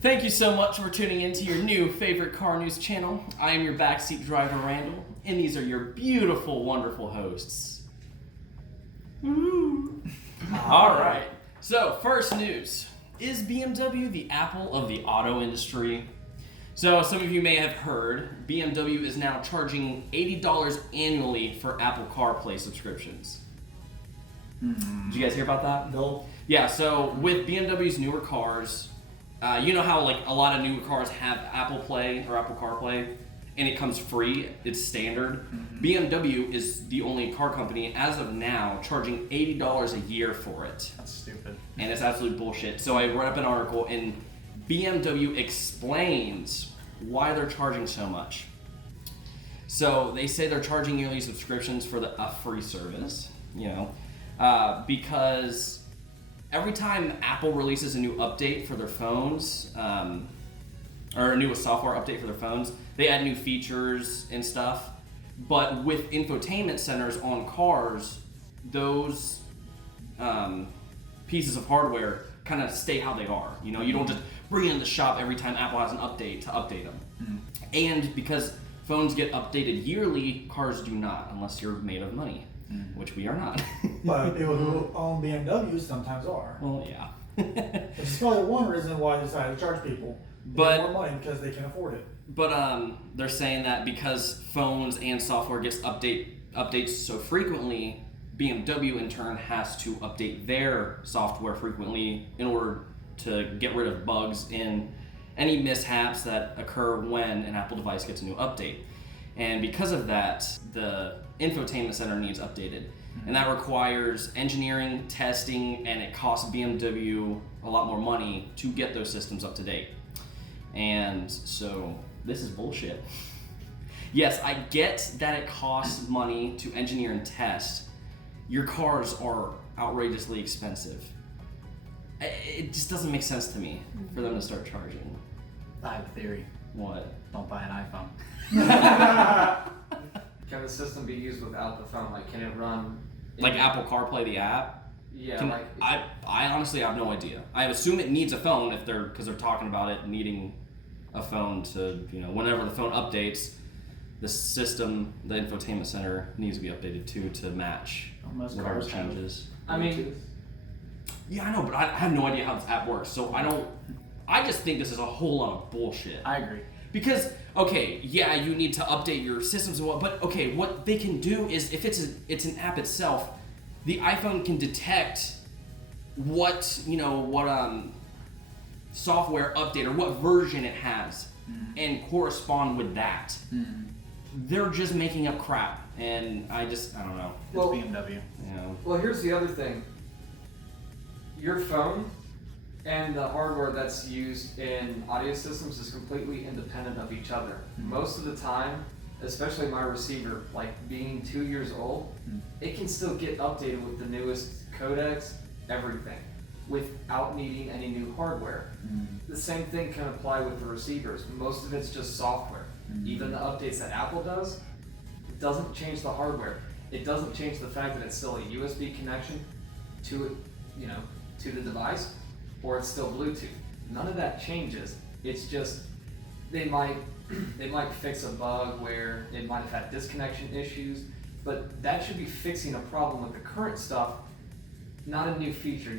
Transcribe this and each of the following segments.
Thank you so much for tuning in to your new favorite car news channel. I am your backseat driver, Randall, and these are your beautiful, wonderful hosts. Woo! All right. So, first news. Is BMW the Apple of the auto industry? So, some of you may have heard, BMW is now charging $80 annually for Apple CarPlay subscriptions. Did you guys hear about that? No. Yeah, so with BMW's newer cars, you know how like a lot of newer cars have Apple Play or Apple CarPlay, and it comes free, it's standard. BMW is the only car company, as of now, charging $80 a year for it. That's stupid. And it's absolute bullshit. So I read up an article, and BMW explains why they're charging so much. So they say they're charging yearly subscriptions for a free service, because every time Apple releases a new update for their phones, or a new software update for their phones, they add new features and stuff. But with infotainment centers on cars, those pieces of hardware kind of stay how they are. You don't just bring it in the shop every time Apple has an update to update them. And because phones get updated yearly, cars do not, unless you're made of money, which we are not. But people who own BMWs sometimes are. Well, yeah. Which is probably one reason why they decided to charge people more money, because they can afford it. But they're saying that because phones and software gets updates so frequently, BMW in turn has to update their software frequently in order to get rid of bugs and any mishaps that occur when an Apple device gets a new update. And because of that, the infotainment center needs updated. And that requires engineering, testing, and it costs BMW a lot more money to get those systems up to date. And so this is bullshit. Yes, I get that it costs money to engineer and test. Your cars are outrageously expensive. It just doesn't make sense to me for them to start charging. I have a theory. What? Don't buy an iPhone. Can the system be used without the phone? Like, can it run? Like Apple CarPlay, the app? Yeah. I honestly have no idea. I assume it needs a phone because they're talking about it needing a phone to, whenever the phone updates, the system, the infotainment center needs to be updated too to match whatever changes. Yeah, I know, but I have no idea how this app works, so I just think this is a whole lot of bullshit. I agree. Because, okay, yeah, you need to update your systems and but okay, what they can do is, if it's an app itself, the iPhone can detect what software update or what version it has and correspond with that. They're just making up crap, and I don't know. It's BMW. Well, here's the other thing. Your phone and the hardware that's used in audio systems is completely independent of each other. Most of the time, especially my receiver, like being 2 years old, it can still get updated with the newest codecs, everything, without needing any new hardware. The same thing can apply with the receivers. Most of it's just software. Even the updates that Apple does, it doesn't change the hardware. It doesn't change the fact that it's still a USB connection to to the device, or it's still Bluetooth. None of that changes. It's just they might fix a bug where it might have had disconnection issues, but that should be fixing a problem with the current stuff, not a new feature.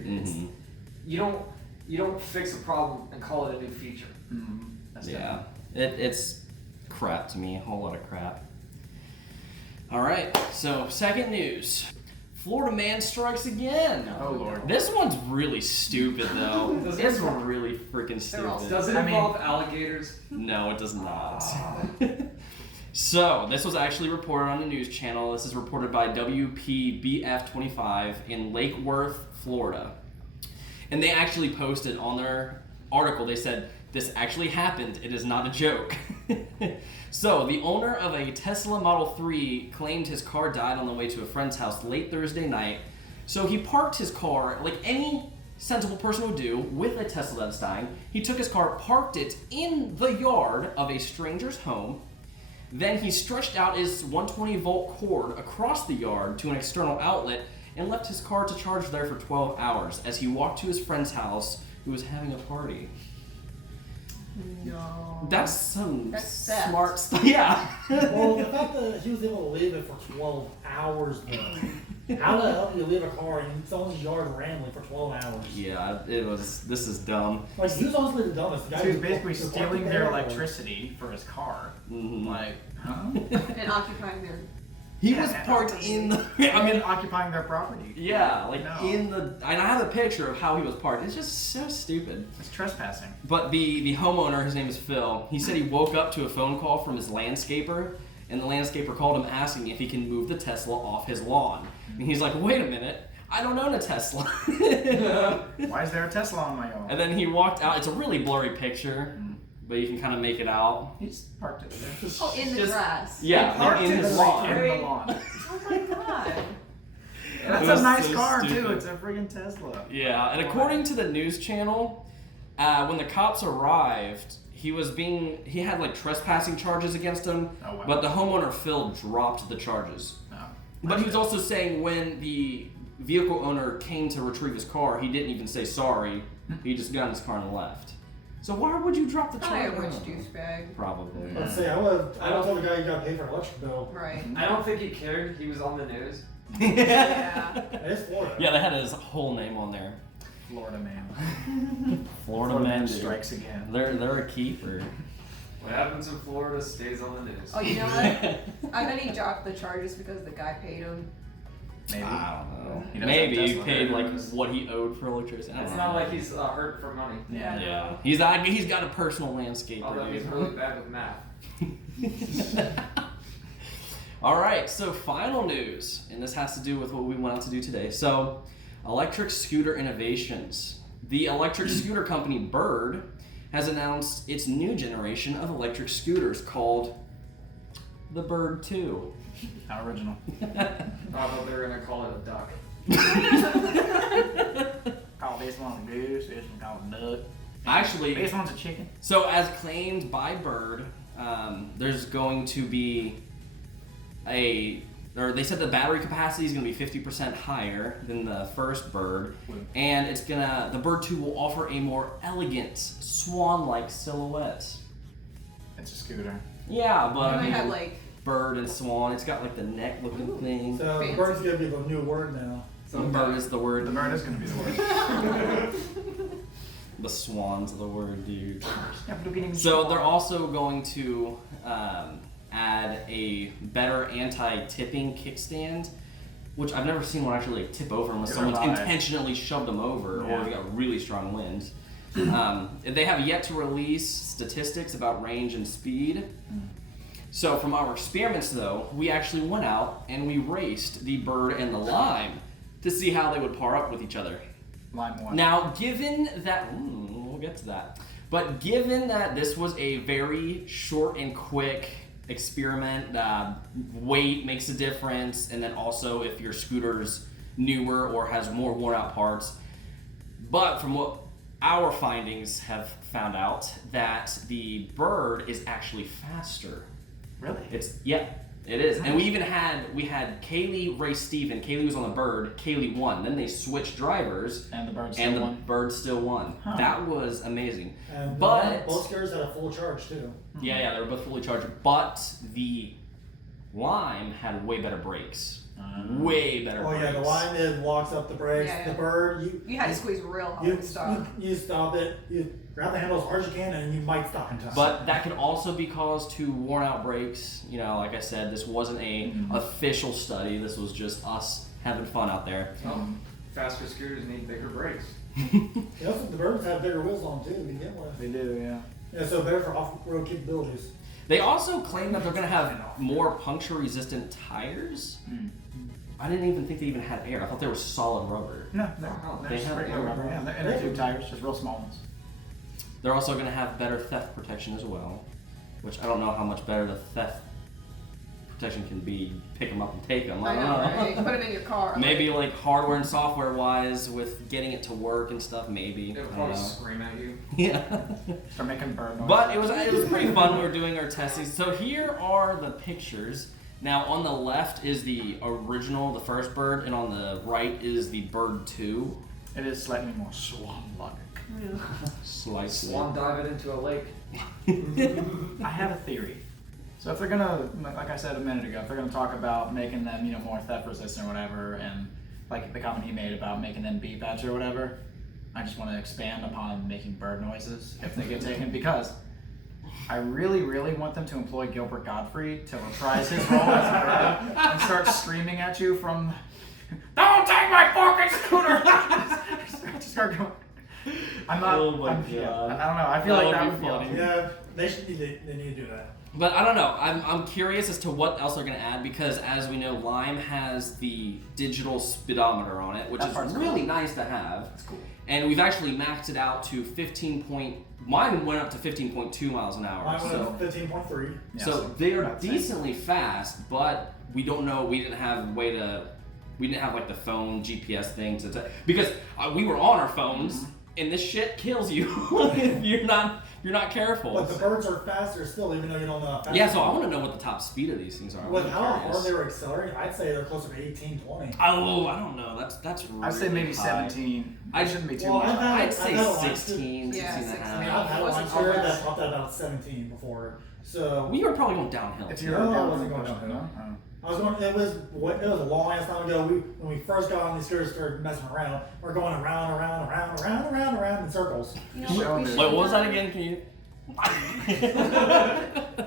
You don't fix a problem and call it a new feature. Yeah, it's crap to me, a whole lot of crap. All right, so second news. Florida man strikes again. Oh, Lord. This one's really stupid, though. It's really freaking stupid. Does it involve alligators? No, it does not. So, this was actually reported on the news channel. This is reported by WPBF25 in Lake Worth, Florida. And they actually posted on their article, they said, "This actually happened. It is not a joke." So, the owner of a Tesla Model 3 claimed his car died on the way to a friend's house late Thursday night. So he parked his car, like any sensible person would do, with a Tesla that's dying. He took his car, parked it in the yard of a stranger's home. Then he stretched out his 120-volt cord across the yard to an external outlet and left his car to charge there for 12 hours as he walked to his friend's house, who was having a party. No. That's some That's theft. smart stuff. Yeah. Well, the fact that he was able to leave it for 12 hours, though. How the hell do you leave a car in someone's yard randomly for 12 hours? Yeah, it was. This is dumb. Like, he was honestly the dumbest. The guy So he's who- basically who parked stealing the their car. electricity for his car. Mhm. Like, huh? And occupying their. He Yeah, was and parked in the. I mean, occupying their property. yeah, like No. in the. And I have a picture of how he was parked. It's just so stupid. It's trespassing. But the homeowner, his name is Phil. He said he woke up to a phone call from his landscaper, and the landscaper called him asking if he can move the Tesla off his lawn. And he's like, "Wait a minute, I don't own a Tesla." Why is there a Tesla on my own? And then he walked out. It's a really blurry picture, but you can kind of make it out. He just parked it there. Oh, in the Just- grass. Yeah, Parked in it his right lawn. in the lawn. Oh my god. That's It was a nice so car too. stupid. It's a friggin' Tesla. Yeah, and according to the news channel, when the cops arrived, he had like trespassing charges against him, Oh, wow. but the homeowner Phil dropped the charges. No. But he was also saying when the vehicle owner came to retrieve his car, he didn't even say sorry. He just got in his car and left. So why would you drop the Probably a charge? rich douchebag. Probably. Let's say, I would tell the guy you got paid for an electric bill. Right. I don't think he cared. He was on the news. Yeah. It's Florida. Yeah, they had his whole name on there. Florida man. Florida man dude. strikes again. They're a keeper. What happens in Florida stays on the news. Oh, you know what? I bet he dropped the charges because the guy paid him. Maybe. I don't know. He does Maybe have he Tesla. paid like what he owed for electricity. I It's don't not know. like he's hurt for money. Yeah. Yeah, he's got a personal landscaper. Although he's dude. really bad with math. All right, so final news, and this has to do with what we went out to do today. So, electric scooter innovations. The electric scooter company Bird has announced its new generation of electric scooters called the Bird 2. How original. I thought they were gonna call it a duck. Call this one a goose, this one called a duck. Actually, This one's a chicken. so as claimed by Bird, there's going to be they said the battery capacity is going to be 50% higher than the first Bird, and the Bird 2 will offer a more elegant swan-like silhouette. It's a scooter. Yeah, but He I might mean, have like. bird and swan. It's got like the neck-looking thing. So, Fancy. bird's gonna be the new word now. So bird is the word. The bird is going to be the word. The swan's the word, dude. Yeah, but look at him. So they're also going to add a better anti-tipping kickstand, which I've never seen one actually like, tip over unless They're someone's alive. intentionally shoved them over Yeah. or they got really strong winds. They have yet to release statistics about range and speed. So from our experiments though, we actually went out and we raced the Bird and the Lime to see how they would par up with each other. Line one. Now, given that, we'll get to that, but given that this was a very short and quick experiment, weight makes a difference, and then also if your scooter's newer or has more worn out parts. But from what our findings have found out, that the Bird is actually faster. Really? It is. And we had Kaylee race Steven. Kaylee was on the Bird. Kaylee won. Then they switched drivers. And the bird And still the won. Bird still won. Huh. That was amazing. And But both scooters had a full charge too. yeah, they were both fully charged. But the Lime had way better brakes. Way better Oh brakes. yeah, the line it locks up the brakes. Yeah, yeah. The bird, You had to squeeze real hard and stop. you stop it. You grab the handle as hard as you can, and you might stop in time. But that could also be caused to worn out brakes. You know, like I said, this wasn't a official study. This was just us having fun out there. Faster scooters need bigger brakes. Also, the birds have bigger wheels on them too to begin with. They do, yeah. Yeah, so better for off-road capabilities. They also claim that they're going to have more puncture-resistant tires. I didn't even think they even had air. I thought they were solid rubber. No, They they're have regular air. rubber. Yeah, they're inner tube tires, just real small ones. They're also going to have better theft protection as well, which I don't know how much better the theft protection can be. Pick them up and take them. I know, right? Put them in your car. Maybe like hardware and software wise, with getting it to work and stuff. Maybe. It'll I don't probably know. scream at you. Yeah. Start making bird noise. But it was pretty fun. We were doing our testing. So here are the pictures. Now on the left is the original, the first Bird, and on the right is the Bird 2. It is slightly more swan-like. Slightly. Swan dive it into a lake. I have a theory. So if they're gonna, like I said a minute ago, if they're gonna talk about making them, more theft resistant or whatever, and like the comment he made about making them beep at you or whatever, I just want to expand upon making bird noises if they get taken, because I really, really want them to employ Gilbert Gottfried to reprise his role as a bird and start screaming at you from, "Don't take my fucking scooter!" Just start going. I'm not. Oh my yeah, God. I don't know. I feel That like that would would be be funny. awesome. Yeah, they need to do that. But I don't know. I'm curious as to what else they're going to add, because as we know, Lime has the digital speedometer on it, which That is part's really cool. nice to have. That's cool. And we've actually maxed it out to mine went up to 15.2 miles an hour. Mine So, went 15.3. Yeah, so so they are about the same. decently fast, but we don't know. We didn't have a way to. We didn't have like the phone GPS thing because we were on our phones, and this shit kills you if you're not careful. But the birds are faster still, even though you don't know how fast. Yeah, so I want to know what the top speed of these things are. With I'm how curious. hard they were accelerating, I'd say they're closer to 18, 20. Oh, I don't know. That's really I'd say maybe high. 17. I It shouldn't be too Well, much. I'd say I've had a line 16, Yeah, 16 and a 16. I mean, half. I've had a Wasn't line share always- that topped at about 17 before. So We were probably going downhill. If too. you're No, I down wasn't for going pushing, downhill. no? I was going. It was a long ass time ago. When we first got on these scooters, started messing around. We're going around in circles. You know Show what we me. should Wait, have what was that done? again? Can you?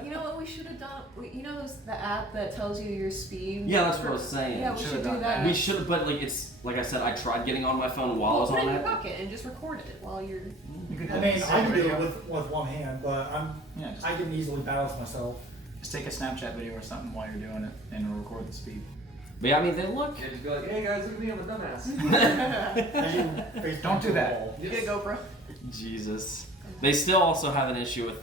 You know what we should have done? You know the app that tells you your speed? Yeah, that's what I was saying. Yeah, we Should've should do done that. that. We should have, but it's like I said, I tried getting on my phone while I Well, was put it on in your it. pocket and just record it while you're. You could I mean, just I can do video. it with one hand, but Yeah, just, I can easily balance myself. just take a Snapchat video or something while you're doing it and record the speed. But yeah, I mean, they look. You just be like, hey guys, look at me, I'm a dumbass. As you face Don't do the that. wall. You get a GoPro. Jesus. They still also have an issue with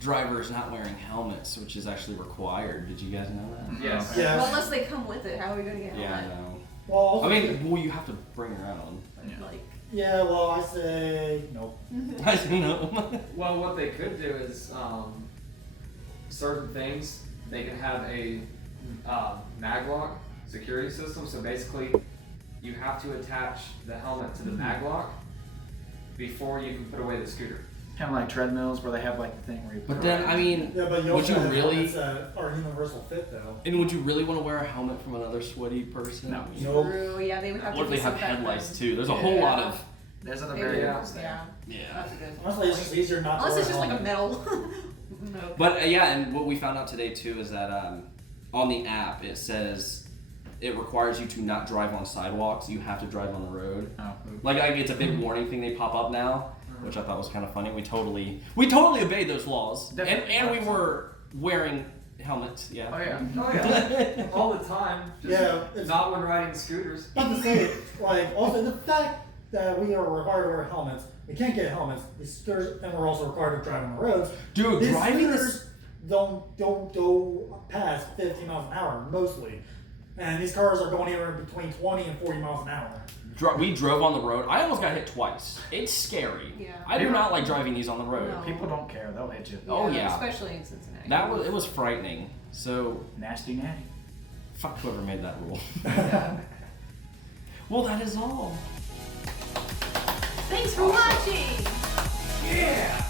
drivers not wearing helmets, which is actually required. Did you guys know that? Yes. Yeah. Well, unless they come with it, how are we gonna get Yeah, I on know. Well, also, I mean, well, you have to bring your own. Yeah. Like, yeah. Well, I say nope. I don't know. Well, what they could do is certain things, they can have a maglock security system. So basically, you have to attach the helmet to the maglock before you can put away the scooter. Kind of like treadmills where they have like the thing where you. But then, I mean, Yeah, but you would also you have really? helmets that are universal fit though. And would you really want to wear a helmet from another sweaty person? No. I mean, Nope. true. Yeah, they would have What to if they have disinfect headlights them. too? There's a whole Yeah. lot of. There's other They variables would, there. yeah. Yeah. That's a good Honestly, it's just easier not to Unless wear it's just like a helmet. metal. No. But yeah, and what we found out today too is that on the app it says it requires you to not drive on sidewalks. You have to drive on the road. Oh, Like it's a big warning thing they pop up now, which I thought was kind of funny. We totally obeyed those laws, Definitely. and we were wearing helmets. Yeah. oh yeah. Oh yeah, all the time. Just Yeah, it's- not when riding scooters. Not to say it, like also the fact that we are required to wear helmets, we can't get helmets. These scooters, and we're also required to drive on the roads. Dude, These driving scooters this. don't go past 50 miles an hour mostly, and these cars are going anywhere between 20 and 40 miles an hour. We drove on the road. I almost got hit twice. It's scary. Yeah. I do not like driving these on the road. No. People don't care. They'll hit you. Oh, yeah. Especially in Cincinnati. It was frightening. So Nasty natty. fuck whoever made that rule. Well, that is all. Thanks for watching! Yeah.